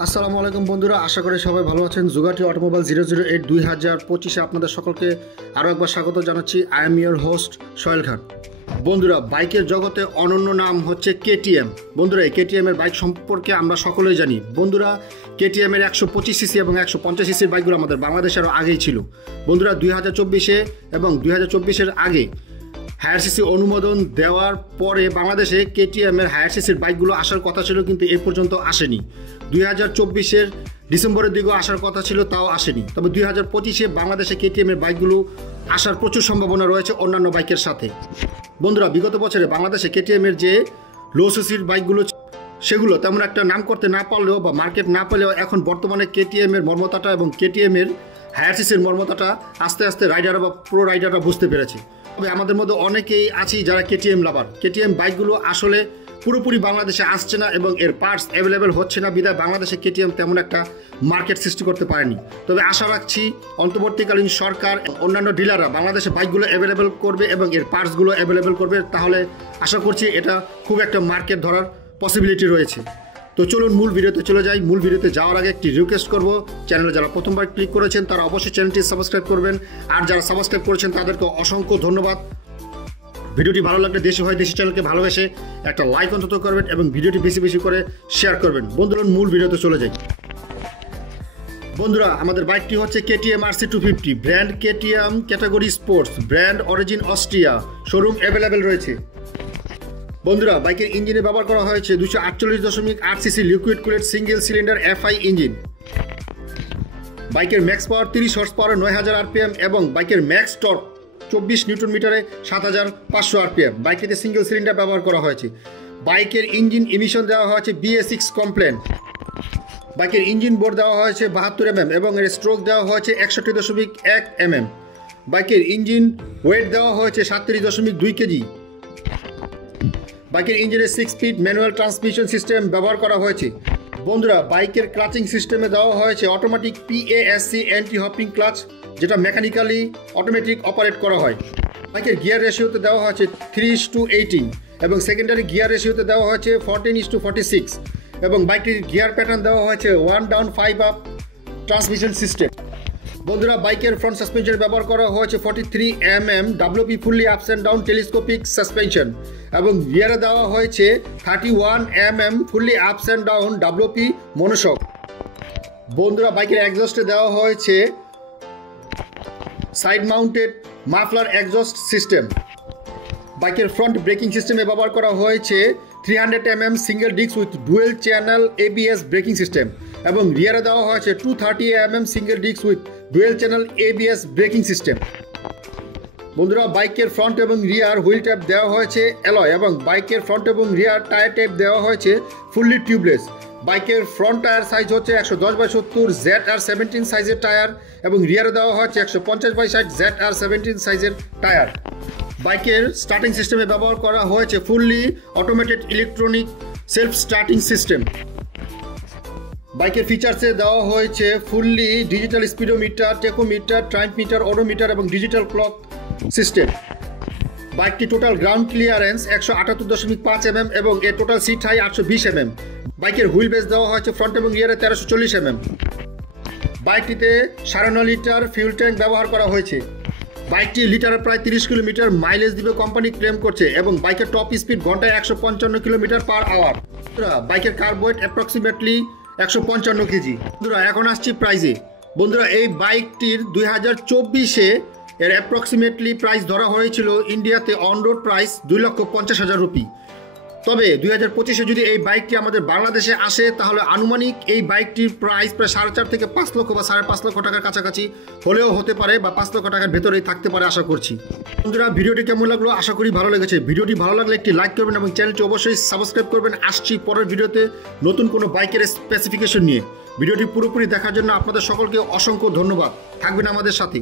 আসসালামু আলাইকুম বন্ধুরা, আশা করি সবাই ভালো আছেন। জুগাটি অটোমোবাইল 008 2025 আপনাদের সকলকে আরও একবার স্বাগত জানাচ্ছি। I am your host Sohel Khan. বন্ধুরা, বাইকের জগতে অনন্য নাম হচ্ছে কেটিএম। বন্ধুরা, এই কেটিএম এর বাইক সম্পর্কে আমরা সকলেই জানি। বন্ধুরা, কেটিএম এর 125 সিসি এবং 150 সিসির বাইকগুলো আমাদের বাংলাদেশে আরও আগেই ছিল। বন্ধুরা, 2024 এবং 2024-এর আগে হায়ার সিসি অনুমোদন দেওয়ার পরে বাংলাদেশে কেটিএম এর হায়ার সিসির বাইকগুলো আসার কথা ছিল, কিন্তু এ পর্যন্ত আসেনি। 2024-এর ডিসেম্বরের দিকেও আসার কথা ছিল, তাও আসেনি। তবে 2025-এ বাংলাদেশে কেটিএম এর বাইকগুলো আসার প্রচুর সম্ভাবনা রয়েছে অন্যান্য বাইকের সাথে। বন্ধুরা, বিগত বছরে বাংলাদেশে কেটিএম এর যে লো সিসির বাইকগুলো সেগুলো তেমন একটা নাম করতে না পারলেও বা মার্কেট না পেলেও এখন বর্তমানে কেটিএম এর মর্মতাটা এবং কেটিএম এর হায়ার সিসির মর্মতাটা আস্তে আস্তে রাইডার বা প্রো রাইডাররা বুঝতে পেরেছে। তবে আমাদের মধ্যে অনেকেই আছি যারা কেটিএম লাভার। কেটিএম বাইকগুলো আসলে পুরোপুরি বাংলাদেশে আসছে না এবং এর পার্টস অ্যাভেলেবেল হচ্ছে না, বিধায় বাংলাদেশে কেটিএম তেমন একটা মার্কেট সৃষ্টি করতে পারেনি। তবে আশা রাখছি অন্তর্বর্তীকালীন সরকার অন্যান্য ডিলাররা বাংলাদেশে বাইকগুলো অ্যাভেলেবেল করবে এবং এর পার্টসগুলো অ্যাভেলেবেল করবে। তাহলে আশা করছি এটা খুব একটা মার্কেট ধরার পসিবিলিটি রয়েছে। তো চলুন মূল ভিডিওতে চলে যাই। মূল ভিডিওতে যাওয়ার আগে একটি রিকোয়েস্ট করব, চ্যানেলে যারা প্রথমবার ক্লিক করেছেন তারা অবশ্যই চ্যানেলটি সাবস্ক্রাইব করবেন, আর যারা সাবস্ক্রাইব করেছেন তাদেরকে অসংখ্য ধন্যবাদ। ভিডিওটি ভালো লাগলে দেশি হয় দেশি চ্যানেলকে ভালোবেসে একটা লাইক অন্তত করবেন এবং ভিডিওটি বেশি বেশি করে শেয়ার করবেন। বন্ধুরা, মূল ভিডিওতে চলে যাই। বন্ধুরা, আমাদের বাইকটি হচ্ছে KTM RC 250, brand KTM, category sports, brand origin Austria, showroom available রয়েছে। বন্ধুরা, বাইকের ইঞ্জিনে ব্যবহার করা হয়েছে 248.8 CC liquid cooled single cylinder FI engine. বাইকের max power 30 horse power 9000 RPM এবং বাইকের ম্যাক্স টর্ক 24 নিউটন মিটারে 7500 RPM। বাইকটিতে সিঙ্গেল সিলিন্ডার ব্যবহার করা হয়েছে। বাইকের ইঞ্জিন ইমিশন দেওয়া হয়েছে BS6 কমপ্লেন। বাইকের ইঞ্জিন বোর্ড দেওয়া হয়েছে 72 mm এবং এর স্ট্রোক দেওয়া হয়েছে 61.1 mm। বাইকের ইঞ্জিন ওয়েট দেওয়া হয়েছে 37.2 কেজি। বাইকের ইঞ্জিনের 6 স্পিড ম্যানুয়াল ট্রান্সমিশন সিস্টেম ব্যবহার করা হয়েছে। বন্ধুরা, বাইকের ক্লাচিং সিস্টেমে দেওয়া হয়েছে automatic PASC anti hopping clutch, যেটা মেকানিক্যালি অটোমেটিক অপারেট করা হয়। বাইকের গিয়ার রেশিওতে দেওয়া হয়েছে 3:18 এবং সেকেন্ডারি গিয়ার রেশিওতে দেওয়া হয়েছে 14:46 এবং বাইকটির গিয়ার প্যাটার্ন দেওয়া হয়েছে 1 ডাউন 5 আপ ট্রান্সমিশন সিস্টেম। বন্ধুরা, বাইকের ফ্রন্ট সাসপেনশন ব্যবহার করা হয়েছে 43 mm WP fully ups and down telescopic suspension এবং রিয়ারে দেওয়া হয়েছে 31 mm fully ups and down WP monoshock. বন্ধুরা, বাইকের এক্সস্টে দেওয়া হয়েছে side mounted muffler exhaust system. বাইকের ফ্রন্ট ব্রেকিং সিস্টেমে ব্যবহার করা হয়েছে 300 mm single disc with dual channel ABS braking system এবং রিয়ারে দেওয়া হয়েছে 230 mm single disc with dual channel ABS braking system. বন্ধুরা, বাইকের ফ্রন্ট এবং রিয়ার হুইল ট্যাপ দেওয়া হয়েছে অ্যালয় এবং বাইকের ফ্রন্ট এবং রিয়ার টায়ার ট্যাপ দেওয়া হয়েছে ফুললি টিউবলেস। বাইকের ফ্রন্ট টায়ার সাইজ হচ্ছে 110/70 ZR17 সাইজের টায়ার এবং রিয়ারে দেওয়া হয়েছে 150/60 ZR17 সাইজের টায়ার। বাইকের স্টার্টিং সিস্টেমে ব্যবহার করা হয়েছে fully automated electronic self starting system. বাইকের ফিচার্সে দেওয়া হয়েছে fully digital speedometer, tachometer, tripmeter, odometer এবং ডিজিটাল ক্লক সিস্টেম। বাইকটি টোটাল গ্রাউন্ড ক্লিয়ারেন্স 178.5 mm এবং এর টোটাল সিট হাই 820 mm। বাইকের হুইল বেস দেওয়া হয়েছে ফ্রন্ট এবং রিয়ারে 1340 mm। বাইকটিতে 9.5 লিটার ফিউল ট্যাঙ্ক ব্যবহার করা হয়েছে। বাইকটি লিটারে প্রায় 30 কিলোমিটার মাইলেজ দিবে কোম্পানি ক্লেম করছে এবং বাইকের টপ স্পিড ঘন্টায় 155 km/h। বাইকের কার্ব ওয়েট অ্যাপ্রক্সিমেটলি 155 কেজি। বন্ধুরা, এখন আসছি প্রাইজে। বন্ধুরা, এই বাইকটির 2024-এ এর অ্যাপ্রক্সিমেটলি প্রাইস ধরা হয়েছিল ইন্ডিয়াতে অন রোড প্রাইস 2,50,000 রুপি। তবে 2025-এ যদি এই বাইকটি আমাদের বাংলাদেশে আসে তাহলে আনুমানিক এই বাইকটির প্রাইস প্রায় 4.5 থেকে 5 লক্ষ বা 5.5 লক্ষ টাকার কাছাকাছি হলেও হতে পারে বা 5 লক্ষ টাকার ভেতরেই থাকতে পারে আশা করছি। বন্ধুরা, ভিডিওটি কেমন লাগলো? আশা করি ভালো লেগেছে। ভিডিওটি ভালো লাগলে একটি লাইক করবেন এবং চ্যানেলটি অবশ্যই সাবস্ক্রাইব করবেন। আসছি পরের ভিডিওতে নতুন কোনো বাইকের স্পেসিফিকেশন নিয়ে। ভিডিওটি পুরোপুরি দেখার জন্য আপনাদের সকলকে অসংখ্য ধন্যবাদ। থাকবেন আমাদের সাথে।